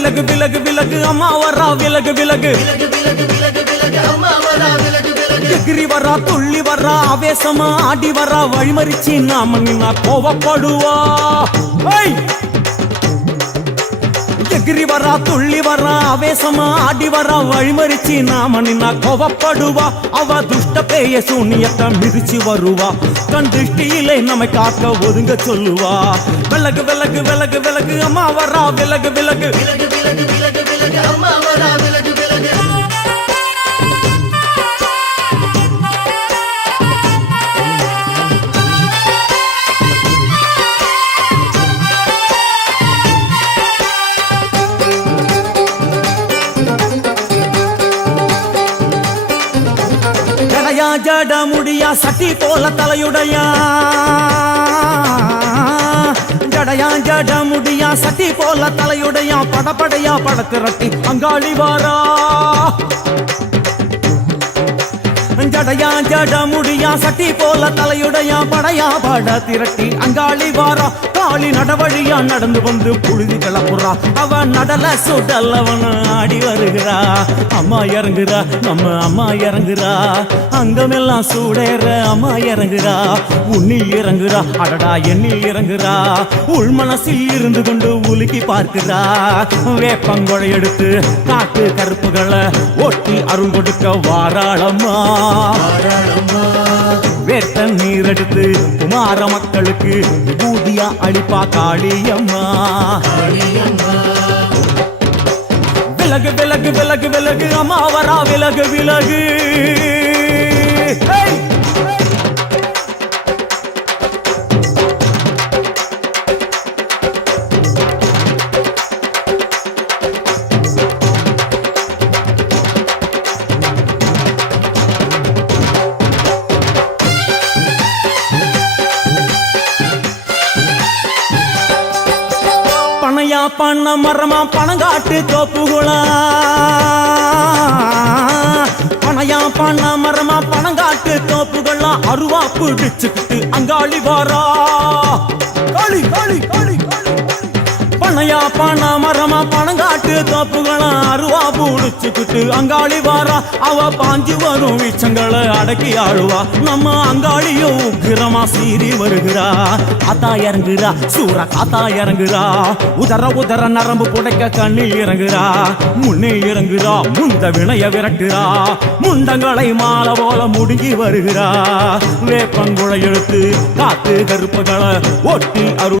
விலகு விலகு விலகு அம்மா வரா விலகு விலகு எகிரி வரா துள்ளி வரா ஆவேசமா ஆடி வரா வழிமறிச்சு நாம நின்னா கோவப்படுவா எகிரி வரா துள்ளி வரா ஆவேசமா ஆடி வரா வழிமறிச்சு நாம நின்னா கோவப்படுவா அவ துஷ்ட பேய சூனியத்தை மிதிச்சு வருவா கண் திருஷ்டியிலே நம்மை காக்க ஒதுங்க சொல்லுவா விலகு விலகு விலகு விலகு அம்மா வரா விலகு விலகு அம்மா வரா விலகு விலகு ஜட முடியா சட்டி போல தலையுடையா ஜடையா ஜட முடியா சட்டி போல தலையுடையா படப்படையா படத்திரட்டி அங்காளி வாரா ஜடையா ஜட முடியா சட்டி போல தலையுடையா படையா பட திரட்டி அங்காளி வாரா காளி நடவழியா நடந்து வந்து புழுதி கிளப்புறா அவ நடல சுடல் அவன் ஆடி வருகிறா அம்மா இறங்குறா நம்ம அம்மா இறங்குறா அங்கமெல்லாம் சூடேற அம்மா இறங்குறா உன்னில் இறங்குறா அடடா எண்ணில் இறங்குறா உள் மனசில் இருந்து கொண்டு உலுக்கி பார்க்கிறா வேப்பங்கொழை எடுத்து காட்டு கருப்புகளை ஒட்டி அருள் கொடுக்க வாராளம்மா வேட்ட நீர் எடுத்து குமார மக்களுக்கு விபூதியா அளிப்பா காளியம்மா விலகு விலகு விலகு விலகு அம்மா வரா விலகு விலகு பனையா பண்ண மரமா பணங்காட்டு தோப்புகளா பனையா பண்ண மரமா பணங்காட்டு தோப்புகளா அருவா பிடிச்சுக்கிட்டு அங்காளி வாரா காளி காளி காளி பனையா பண்ண மரமா பணங்காட்டு தோப்புகளா அருவா பிடிச்சுக்கிட்டு அங்காளி வாரா அவ பாஞ்சு வரும் வீச்சங்களை அடக்கி ஆழுவா நம்ம அங்காளியோ உக்கிரமா சீறி வருகிறா காத்தா இறங்குறா சூரா காத்தா இறங்குறா உதர உதர நரம்பு புடைக்க கண்ணில் இறங்குறா முன்னே இறங்குறா முந்த வினைய விரட்டுறா முண்டங்களை மாலை போல முடுங்கி வருகிறா வேப்பங்குழை எடுத்து காத்து கருப்புகளை ஒட்டி அரு